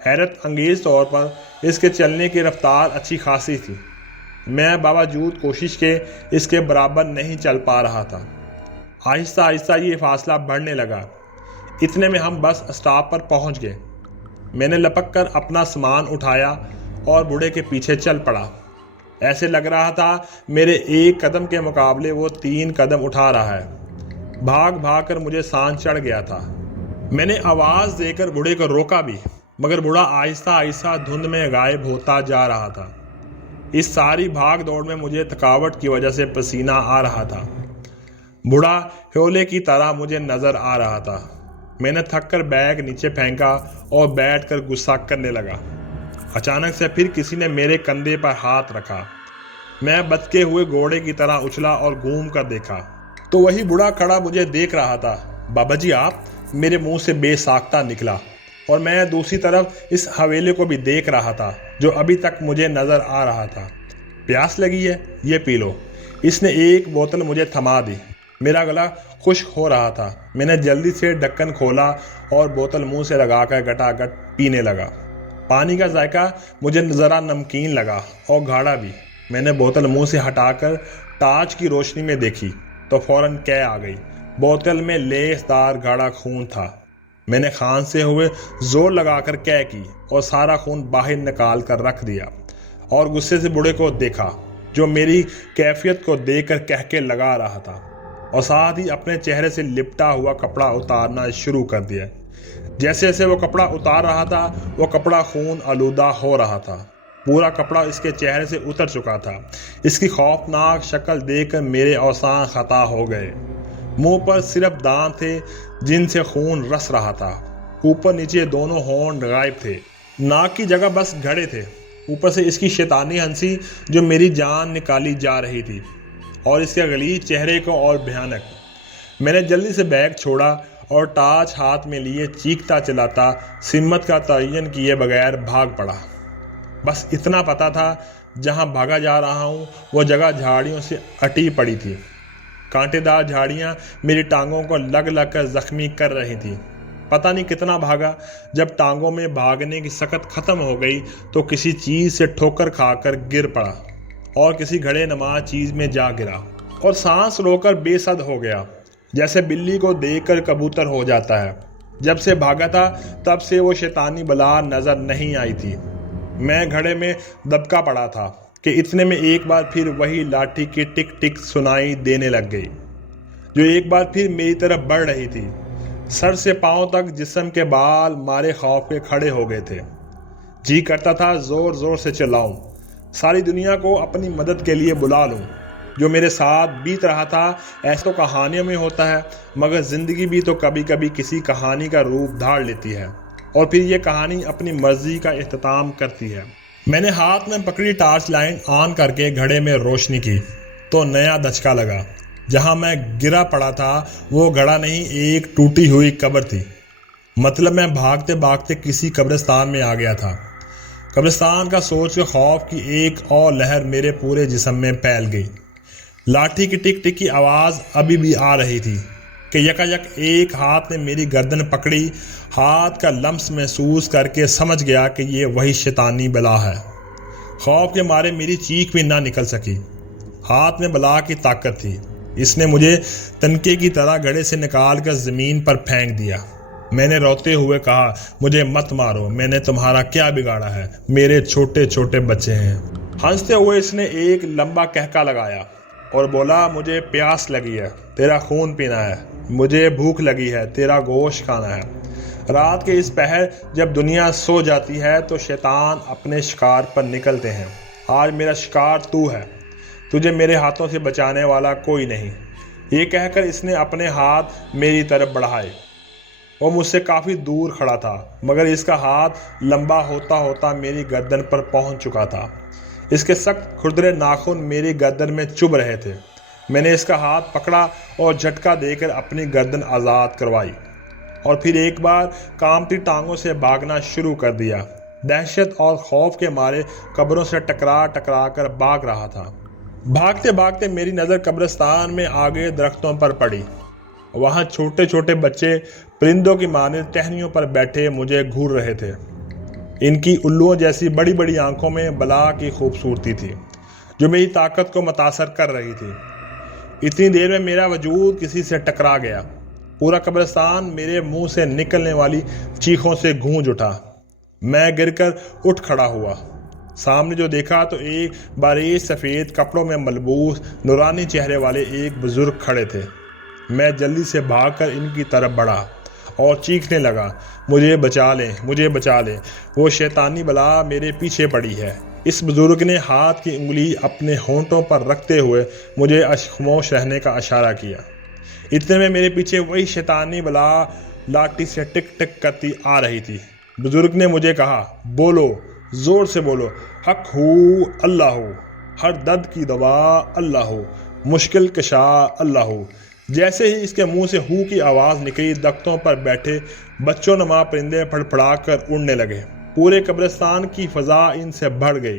حیرت انگیز طور پر اس کے چلنے کی رفتار اچھی خاصی تھی۔ میں باوجود کوشش کے اس کے برابر نہیں چل پا رہا تھا۔ آہستہ آہستہ یہ فاصلہ بڑھنے لگا۔ اتنے میں ہم بس اسٹاپ پر پہنچ گئے۔ میں نے لپک کر اپنا سامان اٹھایا اور بوڑھے کے پیچھے چل پڑا۔ ایسے لگ رہا تھا میرے ایک قدم کے مقابلے وہ 3 قدم اٹھا رہا ہے۔ بھاگ بھاگ کر مجھے سانس چڑھ گیا تھا۔ میں نے آواز دے کر بوڑھے کو روکا بھی، مگر بوڑھا آہستہ آہستہ دھند میں غائب ہوتا جا رہا تھا۔ اس ساری بھاگ دوڑ میں مجھے تھکاوٹ کی وجہ سے پسینہ آ رہا تھا۔ بوڑھا ہیولے کی طرح مجھے نظر آ رہا تھا۔ میں نے تھک کر بیگ نیچے پھینکا اور بیٹھ کر غصہ کرنے لگا۔ اچانک سے پھر کسی نے میرے کندھے پر ہاتھ رکھا۔ میں بتکے ہوئے گھوڑے کی طرح اچھلا اور گھوم کر دیکھا تو وہی بوڑھا کھڑا مجھے دیکھ رہا تھا۔ بابا جی آپ؟ میرے منہ سے بے ساختہ نکلا، اور میں دوسری طرف اس حویلے کو بھی دیکھ رہا تھا جو ابھی تک مجھے نظر آ رہا تھا۔ پیاس لگی ہے؟ یہ پی لو۔ اس نے ایک بوتل مجھے تھما دی۔ میرا گلا خشک ہو رہا تھا۔ میں نے جلدی سے ڈھکن کھولا اور بوتل منہ سے لگا کر گٹا گٹ پینے لگا۔ پانی کا ذائقہ مجھے ذرا نمکین لگا اور گاڑھا بھی۔ میں نے بوتل منہ سے ہٹا کر ٹارچ کی روشنی میں دیکھی تو فوراً کہہ آ گئی۔ بوتل میں لیس دار گاڑھا خون تھا۔ میں نے کھانستے ہوئے زور لگا کر کہہ کی اور سارا خون باہر نکال کر رکھ دیا، اور غصے سے بوڑھے کو دیکھا جو میری کیفیت کو دیکھ کر کہکے لگا رہا تھا، اور ساتھ ہی اپنے چہرے سے لپٹا ہوا کپڑا اتارنا شروع کر دیا۔ جیسے جیسے وہ کپڑا اتار رہا تھا وہ کپڑا خون آلودہ ہو رہا تھا۔ پورا کپڑا اس کے چہرے سے اتر چکا تھا۔ اس کی خوفناک شکل دیکھ کر میرے اوسان خطا ہو گئے۔ منہ پر صرف دانت تھے جن سے خون رس رہا تھا۔ اوپر نیچے دونوں ہونٹ غائب تھے۔ ناک کی جگہ بس گھڑے تھے۔ اوپر سے اس کی شیطانی ہنسی جو میری جان نکالی جا رہی تھی، اور اس کے غلیظ چہرے کو اور بھیانک۔ میں نے جلدی سے بیگ چھوڑا اور ٹارچ ہاتھ میں لیے چیختا چلاتا سمت کا تعین کیے بغیر بھاگ پڑا۔ بس اتنا پتا تھا جہاں بھاگا جا رہا ہوں وہ جگہ جھاڑیوں سے اٹی پڑی تھی۔ کانٹے دار جھاڑیاں میری ٹانگوں کو لگ لگ کر زخمی کر رہی تھیں۔ پتہ نہیں کتنا بھاگا، جب ٹانگوں میں بھاگنے کی سکت ختم ہو گئی تو کسی چیز سے ٹھوکر کھا کر گر پڑا اور کسی گھڑے نما چیز میں جا گرا، اور سانس رو کر بے سد ہو گیا، جیسے بلی کو دیکھ کر کبوتر ہو جاتا ہے۔ جب سے بھاگا تھا تب سے وہ شیطانی بلا نظر نہیں آئی تھی۔ میں گھڑے میں دبکا پڑا تھا کہ اتنے میں ایک بار پھر وہی لاٹھی کی ٹک ٹک سنائی دینے لگ گئی، جو ایک بار پھر میری طرف بڑھ رہی تھی۔ سر سے پاؤں تک جسم کے بال مارے خوف کے کھڑے ہو گئے تھے۔ جی کرتا تھا زور زور سے چلاؤں، ساری دنیا کو اپنی مدد کے لیے بلا لوں۔ جو میرے ساتھ بیت رہا تھا ایسا تو کہانیوں میں ہوتا ہے، مگر زندگی بھی تو کبھی کبھی کسی کہانی کا روپ دھار لیتی ہے، اور پھر یہ کہانی اپنی مرضی کا اختتام کرتی ہے۔ میں نے ہاتھ میں پکڑی ٹارچ لائن آن کر کے گھڑے میں روشنی کی تو نیا دھچکا لگا۔ جہاں میں گرا پڑا تھا وہ گھڑا نہیں، ایک ٹوٹی ہوئی قبر تھی۔ مطلب میں بھاگتے بھاگتے کسی قبرستان میں آ گیا تھا۔ قبرستان کا سوچ کے خوف کی ایک اور لہر میرے پورے جسم میں پھیل گئی۔ لاٹھی کی ٹک ٹک کی آواز ابھی بھی آ رہی تھی کہ یکایک ایک ہاتھ نے میری گردن پکڑی۔ ہاتھ کا لمس محسوس کر کے سمجھ گیا کہ یہ وہی شیطانی بلا ہے۔ خوف کے مارے میری چیخ بھی نہ نکل سکی۔ ہاتھ میں بلا کی طاقت تھی۔ اس نے مجھے تنکے کی طرح گھڑے سے نکال کر زمین پر پھینک دیا۔ میں نے روتے ہوئے کہا، مجھے مت مارو، میں نے تمہارا کیا بگاڑا ہے؟ میرے چھوٹے چھوٹے بچے ہیں۔ ہنستے ہوئے اس نے ایک لمبا کہکا لگایا اور بولا، مجھے پیاس لگی ہے، تیرا خون پینا ہے۔ مجھے بھوک لگی ہے، تیرا گوشت کھانا ہے۔ رات کے اس پہر جب دنیا سو جاتی ہے تو شیطان اپنے شکار پر نکلتے ہیں۔ آج میرا شکار تو ہے، تجھے میرے ہاتھوں سے بچانے والا کوئی نہیں۔ یہ کہہ کر اس نے اپنے ہاتھ میری طرف بڑھائے۔ وہ مجھ سے کافی دور کھڑا تھا، مگر اس کا ہاتھ لمبا ہوتا ہوتا میری گردن پر پہنچ چکا تھا۔ اس کے سخت کھردرے ناخن میری گردن میں چبھ رہے تھے۔ میں نے اس کا ہاتھ پکڑا اور جھٹکا دے کر اپنی گردن آزاد کروائی، اور پھر ایک بار کانپتی ٹانگوں سے بھاگنا شروع کر دیا۔ دہشت اور خوف کے مارے قبروں سے ٹکرا ٹکرا کر بھاگ رہا تھا۔ بھاگتے بھاگتے میری نظر قبرستان میں آگے درختوں پر پڑی۔ وہاں چھوٹے چھوٹے بچے پرندوں کی مانند ٹہنیوں پر بیٹھے مجھے گھور رہے تھے۔ ان کی الوؤں جیسی بڑی بڑی آنکھوں میں بلا کی خوبصورتی تھی جو میری طاقت کو متاثر کر رہی تھی۔ اتنی دیر میں میرا وجود کسی سے ٹکرا گیا۔ پورا قبرستان میرے منہ سے نکلنے والی چیخوں سے گونج اٹھا۔ میں گر کر اٹھ کھڑا ہوا۔ سامنے جو دیکھا تو ایک باریک سفید کپڑوں میں ملبوس نورانی چہرے والے ایک بزرگ کھڑے تھے۔ میں جلدی سے بھاگ کر ان کی طرف بڑھا اور چیخنے لگا، مجھے بچا لیں، مجھے بچا لیں، وہ شیطانی بلا میرے پیچھے پڑی ہے۔ اس بزرگ نے ہاتھ کی انگلی اپنے ہونٹوں پر رکھتے ہوئے مجھے خاموش رہنے کا اشارہ کیا۔ اتنے میں میرے پیچھے وہی شیطانی بلا لاٹھی سے ٹک ٹک کرتی آ رہی تھی۔ بزرگ نے مجھے کہا، بولو، زور سے بولو، حق ہو اللہ ہو، ہر درد کی دوا اللہ ہو، مشکل کشا اللہ ہو۔ جیسے ہی اس کے منہ سے ہو کی آواز نکلی، درختوں پر بیٹھے بچوں نما پرندے پھڑپھڑا کر اڑنے لگے۔ پورے قبرستان کی فضا ان سے بڑھ گئی۔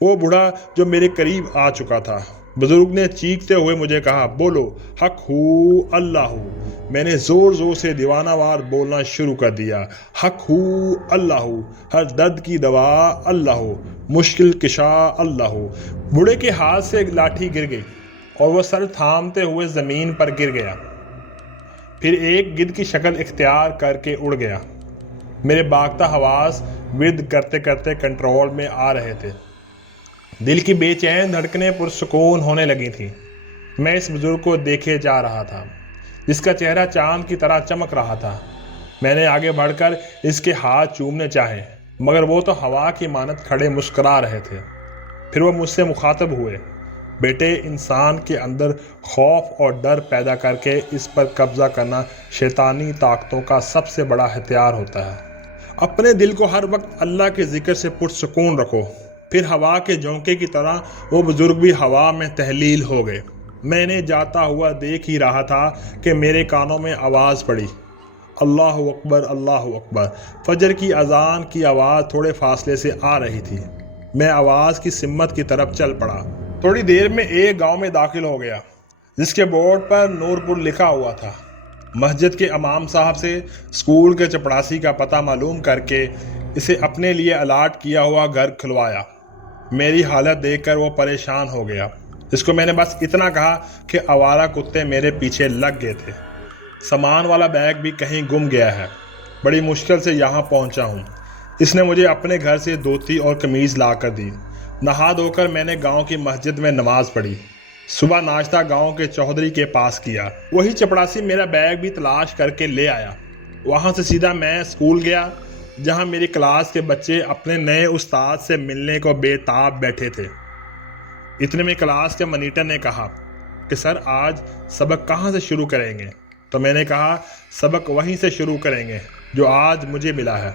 وہ بوڑھا جو میرے قریب آ چکا تھا، بزرگ نے چیختے ہوئے مجھے کہا، بولو، حق ہو اللہ ہو۔ میں نے زور زور سے دیوانہ وار بولنا شروع کر دیا، حق ہو اللہ ہو، ہر درد کی دوا اللہ ہو، مشکل کشا اللہ ہو۔ بوڑھے کے ہاتھ سے ایک لاٹھی گر گئی اور وہ سر تھامتے ہوئے زمین پر گر گیا، پھر ایک گدھ کی شکل اختیار کر کے اڑ گیا۔ میرے باغتا حواس ورد کرتے کرتے کنٹرول میں آ رہے تھے۔ دل کی بے چین دھڑکنیں پرسکون ہونے لگی تھیں۔ میں اس بزرگ کو دیکھے جا رہا تھا جس کا چہرہ چاند کی طرح چمک رہا تھا۔ میں نے آگے بڑھ کر اس کے ہاتھ چومنے چاہے مگر وہ تو ہوا کی مانند کھڑے مسکرا رہے تھے۔ پھر وہ مجھ سے مخاطب ہوئے، بیٹے، انسان کے اندر خوف اور ڈر پیدا کر کے اس پر قبضہ کرنا شیطانی طاقتوں کا سب سے بڑا ہتھیار ہوتا ہے۔ اپنے دل کو ہر وقت اللہ کے ذکر سے پرسکون رکھو۔ پھر ہوا کے جھونکے کی طرح وہ بزرگ بھی ہوا میں تحلیل ہو گئے۔ میں نے جاتا ہوا دیکھ ہی رہا تھا کہ میرے کانوں میں آواز پڑی، اللہ اکبر، اللہ اکبر۔ فجر کی اذان کی آواز تھوڑے فاصلے سے آ رہی تھی۔ میں آواز کی سمت کی طرف چل پڑا۔ تھوڑی دیر میں ایک گاؤں میں داخل ہو گیا جس کے بورڈ پر نور پور لکھا ہوا تھا۔ مسجد کے امام صاحب سے اسکول کے چپڑاسی کا پتہ معلوم کر کے اسے اپنے لیے الاٹ کیا ہوا گھر کھلوایا۔ میری حالت دیکھ کر وہ پریشان ہو گیا۔ اس کو میں نے بس اتنا کہا کہ آوارہ کتے میرے پیچھے لگ گئے تھے۔ سامان والا بیگ بھی کہیں گم گیا ہے، بڑی مشکل سے یہاں پہنچا ہوں۔ اس نے مجھے اپنے گھر سے دھوتی اور قمیض لا کر دی۔ نہا دھو کر میں نے گاؤں کی مسجد میں نماز پڑھی۔ صبح ناشتہ گاؤں کے چودھری کے پاس کیا۔ وہی چپڑاسی میرا بیگ بھی تلاش کر کے لے آیا۔ وہاں سے سیدھا میں اسکول گیا جہاں میری کلاس کے بچے اپنے نئے استاد سے ملنے کو بے تاب بیٹھے تھے۔ اتنے میں کلاس کے مانیٹر نے کہا کہ سر آج سبق کہاں سے شروع کریں گے؟ تو میں نے کہا سبق وہیں سے شروع کریں گے جو آج مجھے ملا ہے،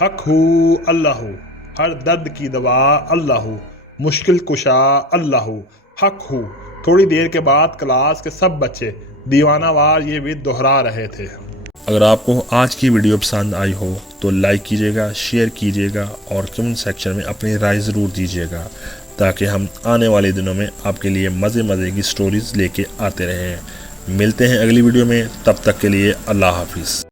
حق ہو اللہ ہو، ہر درد کی دوا اللہ ہو، مشکل کشا اللہ ہو، حق ہو۔ تھوڑی دیر کے بعد کلاس کے سب بچے دیوانہ وار یہ بھی دہرا رہے تھے۔ اگر آپ کو آج کی ویڈیو پسند آئی ہو تو لائک کیجیے گا، شیئر کیجیے گا اور کمنٹ سیکشن میں اپنی رائے ضرور دیجیے گا تاکہ ہم آنے والے دنوں میں آپ کے لیے مزے کی سٹوریز لے کے آتے رہیں۔ ملتے ہیں اگلی ویڈیو میں، تب تک کے لیے اللہ حافظ۔